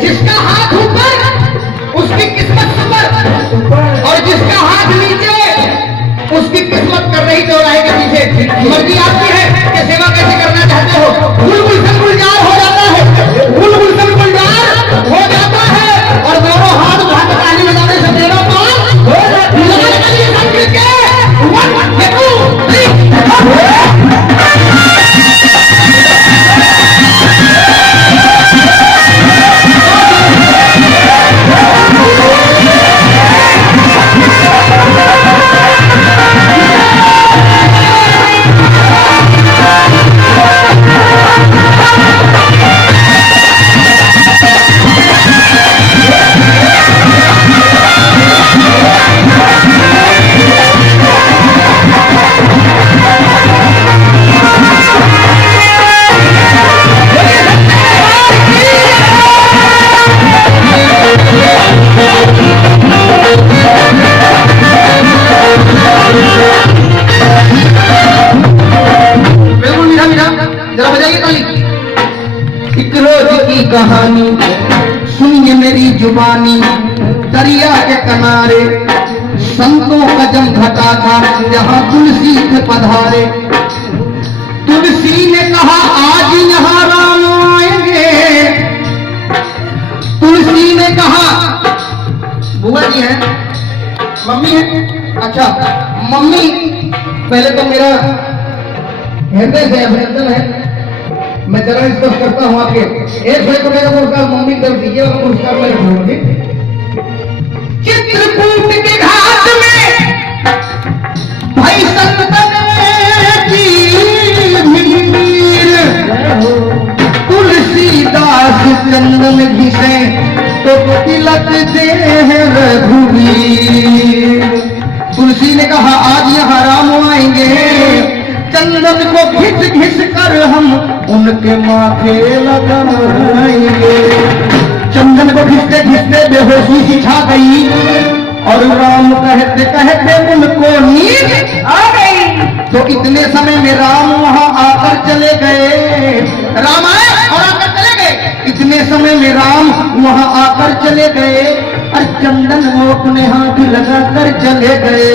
जिसका हाथ ऊपर उसकी किस्मत सुपर, और जिसका हाथ नीचे उसकी किस्मत कर रही चौराहे के पीछे। मर्जी आपकी है कि सेवा कैसे करना चाहते हो। गुलगुलशन गुलजार हो जाता है, गुलगुलशन गुलजार हो जाता है, और दोनों हाथ उठा कर ताली बजाने से मेरा पास हो जाती है। कहानी सुनिए मेरी जुबानी। दरिया के किनारे संतों का जम घटा था, जहां तुलसी थे पधारे। तुलसी ने कहा आज यहाँ राम आएंगे। तुलसी ने कहा, बुआ जी है, मम्मी है, अच्छा मम्मी, पहले तो मेरा हृदय से अभिनंदन है। मैं जरा स्पष्ट करता हूँ आपके, एक भाई को मेरा पुरस्कार मम्मी की तरफ दीजिए, और पुरस्कार मैं रखूंगी। चित्रकूट के घाट में भाई संतन की भीड़, तुलसीदास चंदन घिसे तो तिलक दे रघुवीर। तुलसी ने कहा आज यहाँ राम आएंगे, चंदन को घिस घिस कर हम उनके माथे लगाएंगे। चंदन को घिसते घिसते बेहोशी सी छा गई, और राम कहते कहते उनको नींद आ गई। तो इतने समय में राम वहां आकर चले गए। राम आए और आकर चले गए। इतने समय में राम वहां आकर चले गए, और चंदन वो अपने हाथ लगा कर चले गए।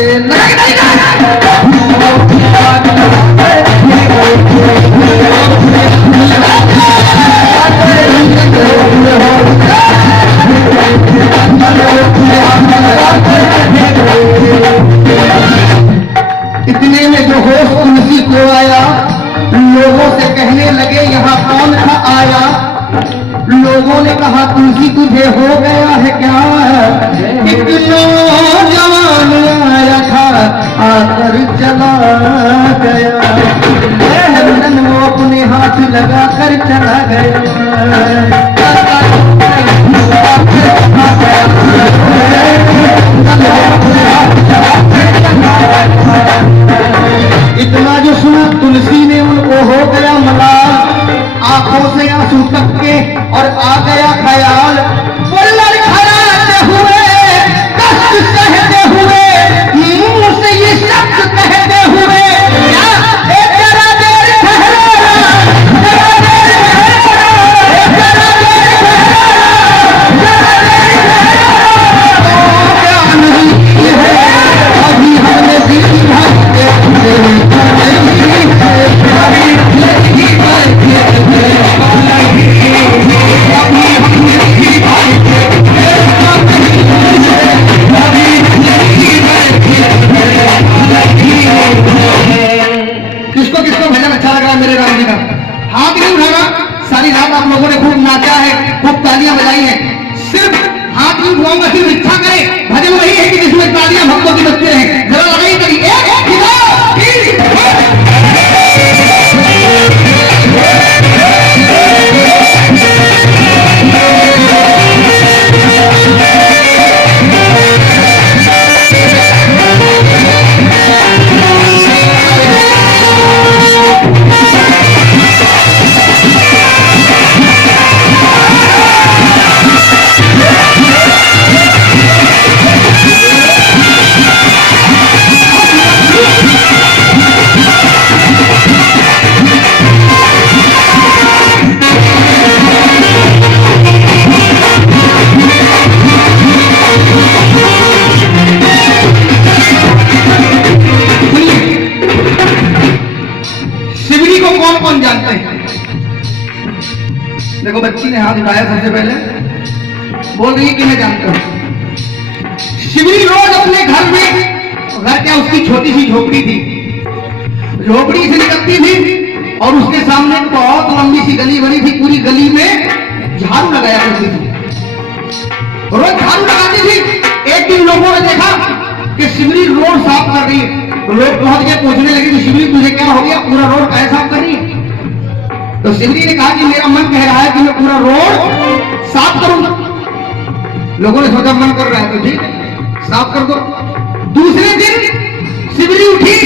इतने में जो होश तुलसी को आया, लोगों से कहने लगे यहाँ कौन था आया। लोगों ने कहा तुलसी तुझे हो गया है क्या, एक नौजवान आया था आकर चला गया। चंदन वो अपने हाथ लगा कर चला गया। इतना जो सुना तुलसी ने उनको हो गया मलाल, आंखों से आंसू टपके और आ गया ख्याल। वो लड़खड़ाते हुए, कष्ट सहते हुए, मुंह से ये शब्द कहते हुए, जरा देर ठहरो, जरा देर ठहरो, जरा देर ठहरो, जरा देर ठहरो। क्या नहीं है अभी हमने दिल भर के सारी रात आप लोगों ने खूब नाचा है, खूब तालियां बजाई हैं। सिर्फ हाथ नहीं उठाऊंगा, सिर्फ इच्छा करें। भजन वही है कि जिसमें तालियां भक्तों की बजती रहे। जरा लगाइए कभी, देखो बच्ची ने हाथ उठाया सबसे पहले, बोल रही है कि मैं जानता हूं। शिवरी रोज अपने घर में, घर क्या उसकी छोटी सी झोपड़ी थी, झोपड़ी से निकलती थी और उसके सामने बहुत लंबी सी गली बनी थी, पूरी गली में झाड़ू लगाया करती थी, रोज झाड़ू लगाती थी। एक दिन लोगों ने देखा कि शिवरी रोड साफ कर रही है, तो लोग पहुंच के पूछने लगे कि शिवरी तुझे क्या हो गया, पूरा रोड कैसे साफ कर रही है? तो शिवरी ने कहा कि मेरा मन कह रहा है कि मैं पूरा रोड साफ करूंगा। लोगों ने सोचा मन कर रहा है तो ठीक है, साफ कर दो। दूसरे दिन शिवरी उठी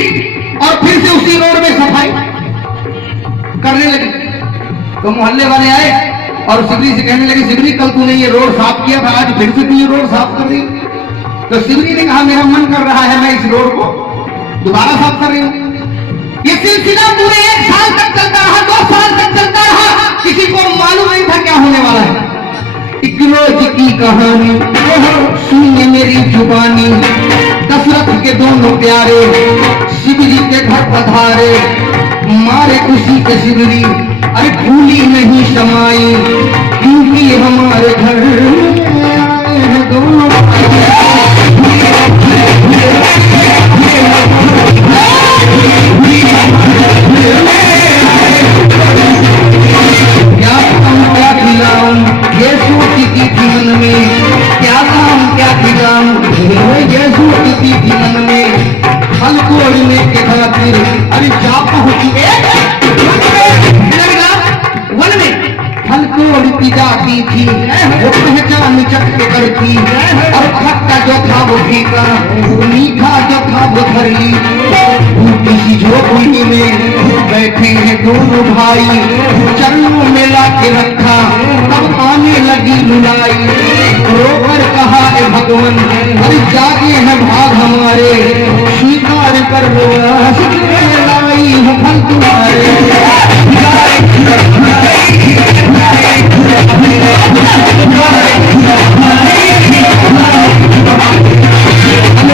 और फिर से उसी रोड में सफाई करने लगी। तो मोहल्ले वाले आए और शिवरी से कहने लगे, शिवरी कल तूने ये रोड साफ किया था, आज फिर से तू ये रोड साफ कर रही। तो शिवरी ने कहा मेरा मन कर रहा है, मैं इस रोड को दोबारा साफ कर रही हूँ। ये सिलसिला पूरे 1 साल तक चलता रहा, 2 साल तक चलता रहा, किसी को मालूम नहीं था क्या होने वाला है। एक रोज की कहानी सुनिए मेरी जुबानी, दशरथ के दोनों प्यारे शिवजी के घर पधारे, मारे खुशी के शिवरी अरे भूली नहीं समाई, क्योंकि हमारे घर आए हैं दोनों। क्या काम क्या खिलाऊं ये सोचती थी मन में, क्या काम क्या खिलाऊं ये सोचती थी मन में, फल तोड़ने के खातिर अरे जा पहुंची वन में, फल तोड़ती जाती थी वो पहचान चट करती, और खट्टा जो था वो फीका, मीठा जो था वो धरली, किसी झोपड़ी में बैठे हैं दोनों भाई, चरणों में लाके रखा तब आने लगी लुलाई, रोकर कहा है भगवान अरे जागे हैं भाग हमारे, स्वीकार कर लो लाई हूँ फल तुम्हारे।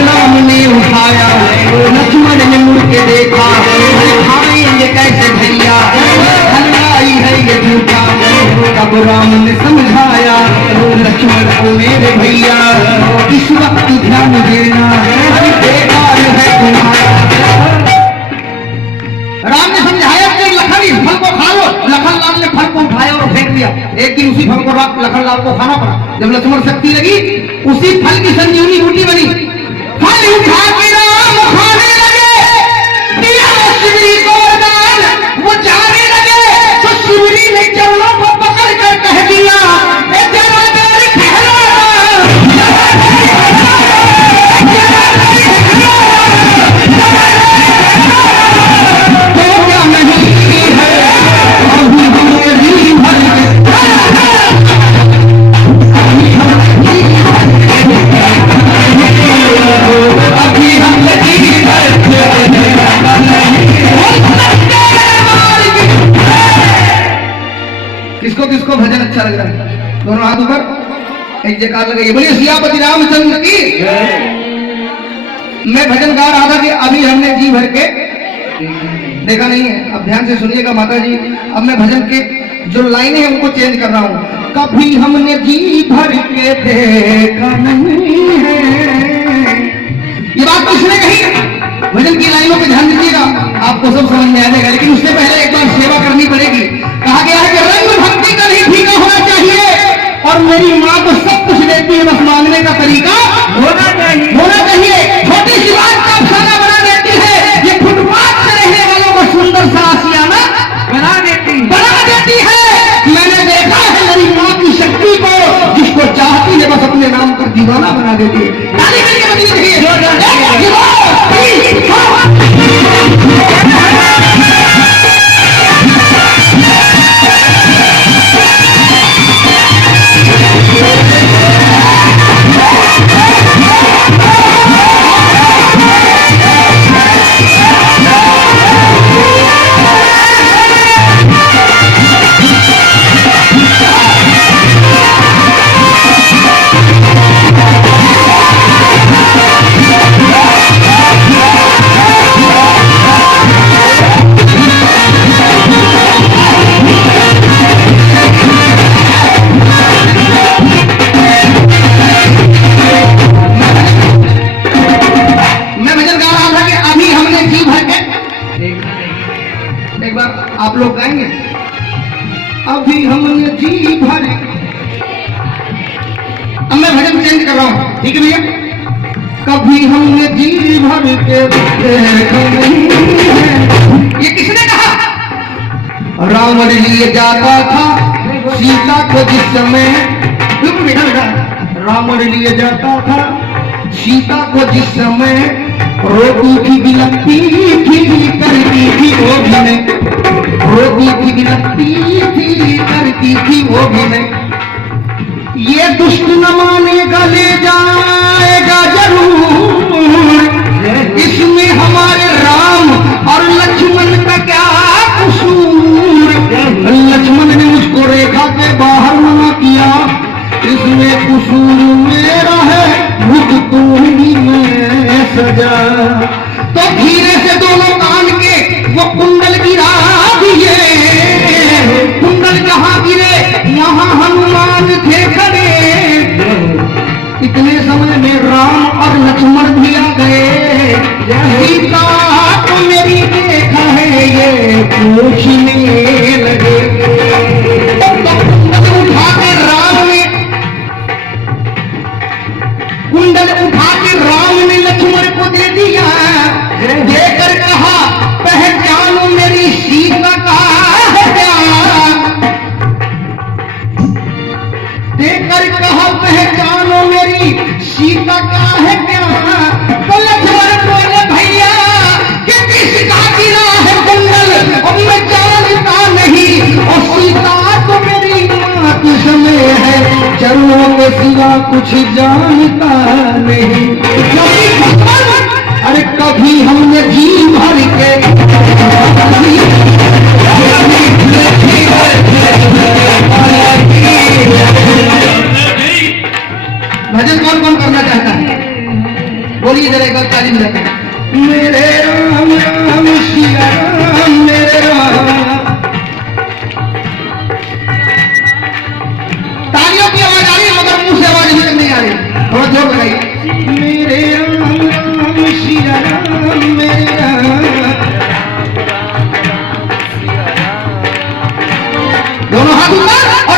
राम ने उठाया, लक्ष्मण ने मुड़ के देखा, खाएंगे कैसे भैया, हलवाई है ये झूठा। तब राम ने समझाया लक्ष्मण को मेरे भैया, इस वक्त ध्यान देना बेकार है तुम्हारा। राम ने समझाया कि लखन इस फल को खा लो। लखन लाल ने फल को उठाया और फेंक दिया। एक दिन उसी फल को लखन लाल को खाना पड़ा। जब लक्ष्मण शक्ति लगी उसी फल की संजीवनी बूटी बनी। फल उठा के राम खाने लगे, दिया शिवरी को दान, वो जाने लगे तो शिवरी ने चरणों को पकड़ कर कह दिया किसको किसको भजन अच्छा लग रहा है? दोनों हाथ ऊपर, एक जयकार लगाइए, बोलिए सियापति रामचंद्र की। मैं भजन गा रहा था कि अभी हमने जी भर के देखा नहीं है, अब ध्यान से सुनिएगा माता जी। अब मैं भजन के जो लाइनें हैं उनको चेंज कर रहा हूं। कभी हमने जी भर के देखा नहीं है, ये बात किसने कही? भजन की लाइनों पे ध्यान दीजिएगा, आपको सब समझ में आ जाएगा। लेकिन उससे पहले एक बार सेवा करनी पड़ेगी। कहा गया है कि रंग भक्ति का नहीं फीका होना चाहिए, और मेरी माँ तो सब कुछ देती है, बस मांगने का तरीका होना चाहिए। छोटी सी बात का अफसाना बना देती है, ये फुटपाथ से रहने वालों को सुंदर सा आशियाना बना देती है। मैंने देखा है मेरी माँ की शक्ति को, जिसको चाहती है बस अपने नाम पर दीवाना बना देती है। ताली करके बदली चाहिए। अभी हमने जी भर। अब मैं भजन चेंज कर रहा हूं, ठीक है भैया। कभी हमने जी भर के देखा नहीं है। ये किसने कहा? रावण लिए जाता था सीता को जिस समय, बेटा बेटा, रावण लिए जाता था सीता को जिस समय, रोती थी बिलखती थी करती थी वो भी नहीं, रोती थी बिलखती थी करती थी वो भी नहीं। ये दुष्ट न मानेगा ले जाएगा जरूर, इसमें हमारे राम और लक्ष्मण का क्या कसूर। लक्ष्मण ने मुझको रेखा के बाहर मना किया, इसमें कसूर मेरा है, भुगतूंगी मैं सजा। तो धीरे से दोनों कान के वो कुंडल गिरा दिए, कुंडल जहां गिरे वहां हनुमान थे खड़े। इतने समय में राम और लक्ष्मण भी आ गए। सीता तो मेरी देखा है ये पूछने लगे। तो कुंडल उठा के राम ने, कुंडल उठा के राम ने लक्ष्मण को दे दिया, देकर कहा पहचानो मेरी सीता का है क्या, देकर कहा पहचानो मेरी सीता का है क्या। तो लक्ष्मण बोले भैया कि किसका गिरा है कुंडल, अब मैं जानता नहीं, और सीता तो मेरी मात समय है, चरणों के सिवा कुछ जानता नहीं। अरे कभी हमने जी भर के भजन कौन कौन करना चाहता है? बोलिए जरा एक बार ताली बजाते हैं। मेरे राम राम सिया राम मेरे राम। तालियों की आवाज आ रही है मगर मुंह से आवाज अभी तक नहीं आ रही, थोड़ा जोर लगाइए। मेरे राम राम सिया राम मेरे राम। दोनों हाथ ऊपर और